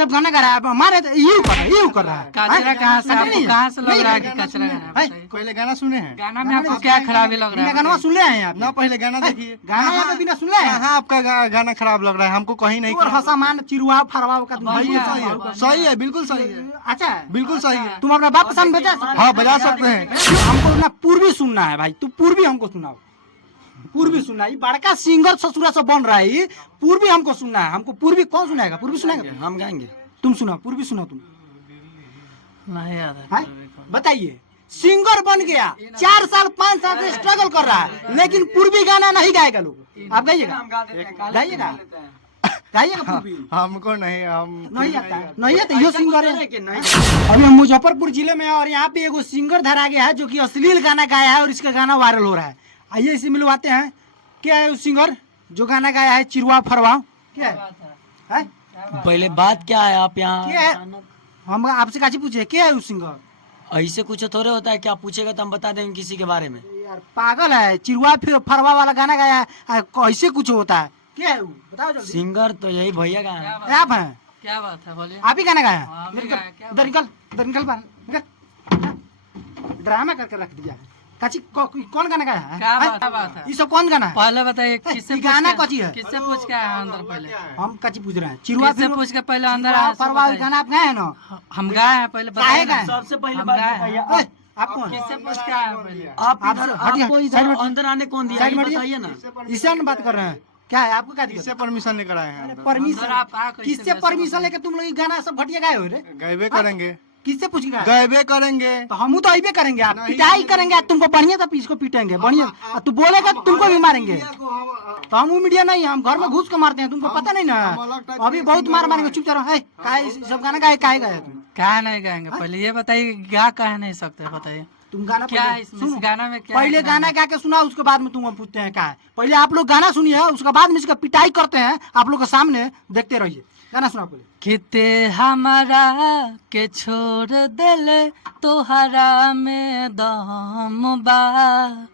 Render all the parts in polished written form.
सब गाना गा रहा है, हमारे यू कर रहा है। कचरा कहाँ से आपको कहाँ से लग रहा है कि कचरा गाना है? बताइए। पहले गाना सुने हैं? गाना में आपको क्या खराबी लग रहा है? गाना सुन ले हैं आप ना पहले गाना देखिए। गाना यहाँ पे बिना सुन ले हैं। हाँ आपका गाना खराब लग रहा है, हमको कहीं नहीं। और हसामान चिरुआ फरवा का सही है, बिल्कुल सही है, अच्छा है। बिल्कुल सही है। तुम अपना बाप पसंद बजा सकते हो? हाँ बजा सकते हैं। हमको ना पूर्वी सुनना है भाई, तू पूर्वी हमको सुनाओ, पूर्वी सुनना है। ये बड़का सिंगर ससुरा से बन रहा है, ये पूर्वी हमको सुनना है। हमको पूर्वी कौन सुनाएगा? पूर्वी सुनाएगा, हम गाएंगे। तुम सुनाओ, पूर्वी सुनाओ तुम। नहीं याद है। हैं? बताइए, सिंगर बन गया, 4 साल 5 साल से स्ट्रगल कर रहा है, लेकिन पूर्वी गाना नहीं गाएगा लोग। आप गाइएगा, गाइएगा, गाइएगा पूर्वी। हमको नहीं, हम नहीं आता है, नहीं आता। ये सिंगर है। अभी हम मुजफ्फरपुर जिले में हैं और यहाँ पे एगो सिंगर धरा गया है जो कि अश्लील गाना गाया है और इसका गाना वायरल हो रहा है। आइए इसे मिलवाते हैं। क्या है उस सिंगर जो गाना गाया है चिरवा फरवा? क्या है? पहले बात क्या है? आप यहाँ क्या है? हम आपसे काची पूछे क्या है उस सिंगर? ऐसे कुछ थोड़े होता है कि आप पूछेगा तो हम बता देंगे किसी के बारे में। यार पागल है, चिरवा फिर फरवा वाला गाना गाया है, कैसे कुछ होता है? क्या है वो? बताओ जल्दी। सिंगर तो यही भैया का है। आप हैं? क्या बात है बोलिए। आप ही गाना गाया हाँ, है? हम ही गाया, क्या इधर निकल, इधर निकल बाहर, निकल। ड्रामा करके रख दिया है। काची कौन गाना गाया है? क्या बात है? ये सब कौन गाना है? पहले बताइए किससे ये गाना पूछ के- कौची है? किससे पूछ के आया अंदर पहले? हम काची पूछ रहे हैं? चिरवा किससे पूछ के पहले अंदर चिरवा आया? सब फरवा बताइए। गाना आप गाए हैं ना? हम गाए हैं पहले काहे बताइए गाए? ना। सबसे पहले हम बात गाए बताइए। हैं। ए, आप कौन? किससे पूछ के आया पहले? आप आप इधर हटिए, आपको साइड में इधर अंदर आने कौन दिया? साइड ये में हटिए। बताइए ना। इससे हम बात कर रहे हैं। क्या है आपको? क्या दिक्कत किससे है? परमिशन लेकर आए हैं? परमिशन अंदर आप आ कैसे किससे वैसे परमिशन बताइए। लेके तुम लोग ये गाना सब घटिया गाए हो रे? गएबे करेंगे, किससे पूछ के गाए? गएबे करेंगे। तो हम तो अइबे करेंगे, आप पिटाई करेंगे, तुमको बढ़िया तब इसको पीटेंगे बढ़िया, और तू बोलेगा तो तुमको भी मारेंगे। तो हम वो मीडिया नहीं, हम घर में घुस के मारते हैं, तुमको पता नहीं ना? अभी बहुत मार मारेंगे, चुप रहो। काहे सब गाना गाए, काहे गाए तुम? क्या नहीं गाएंगे पहले ये बताइए, गा कह नहीं सकते बताइए। तुम गाना क्या पहले है इसमें? सुनो। इस गाना में क्या है? पहले गाना गा के सुना, उसके बाद में तुम पूछते हैं क्या है। पहले आप लोग गाना सुनिए, उसके बाद में इसका पिटाई करते हैं आप लोग के सामने, देखते रहिए। गाना सुना पहले। किते हमारा के छोड़ देले तोहरा में दम बा,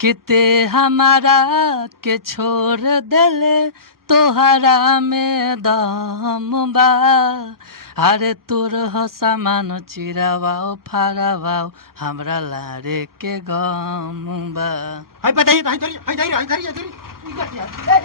किते हमारा के छोड़ देले तोहरा में दम बा, अरे तोर हो सामान चिरावाओ फारावाओ हमरा लारे के गम बा। हाय बताइए, हाय धरिए, हाय धरिए, हाय धरिए, हाय धरिए।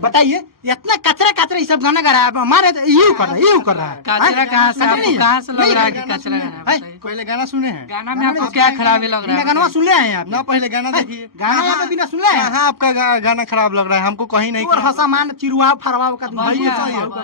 बताइए, इतना कचरा कचरा ये सब गाना गा रहा है, हमारे यू कर रहा है। कचरा कहाँ से आपको कहाँ से लग रहा है कि कचरा गाना है? बताइए। पहले गाना सुने हैं? गाना में आपको क्या खराबी लग रहा है? गाना सुन ले हैं आप? ना पहले गाना देखिए। गाना यहाँ पे बिना सुन ले हैं। हाँ आपका गाना खराब लग रहा है, हमको कहीं नहीं। और हसामान चिरुआ फरवा का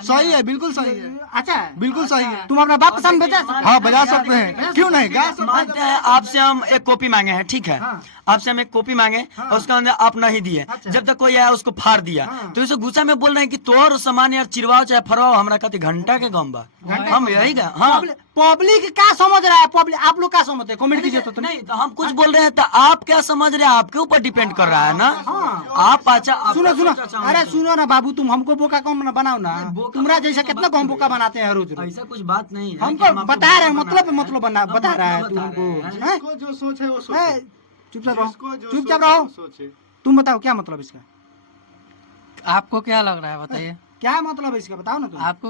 सही है, बिल्कुल सही है, अच्छा है। बिल्कुल सही है। तुम अपना बाप पसंद बजा सकते हो? हाँ बजा सकते हैं, क्यों नहीं गा सकते हैं। मानते हैं आपसे हम एक कॉपी मांगे हैं, ठीक है? हाँ। आपसे हम एक कॉपी मांगे और उसके अंदर आप नहीं दिए। अच्छा। जब तक कोई आया उसको फाड़ दिया। हाँ। तो इसे गुस्सा में बोल रहे हैं कि तोर सामान यार चिरवाओ चाहे फरवाओ, हमरा कहते घंटा के गम बा। हम यही गा। हाँ पब्लिक क्या समझ रहा है? पब्लिक आप लोग क्या समझते हैं? कमेंट कीजिए तो नहीं, तो हम कुछ बोल रहे हैं तो आप क्या समझ रहे हैं? आपके ऊपर डिपेंड कर रहा है ना। हाँ। आप अच्छा सुनो सुनो, अरे सुनो ना बाबू, तुम हमको बोका कम ना बनाओ ना। बोका- तुम्हारा जैसा कितना को हम बोका बनाते हैं रोज रोज। ऐसा कुछ बात नहीं है। हमको बता रहे हैं, मतलब बता रहा है तुमको। हैं? जिसको जो सोच है वो सोचे। हैं? चुपचाप रहो, जिसको जो चुपचाप सोच है रहो। वो सोचे। तुम बताओ क्या मतलब इसका? आपको क्या लग रहा है बताइए। क्या मतलब है इसका? बताओ ना तुम। आपको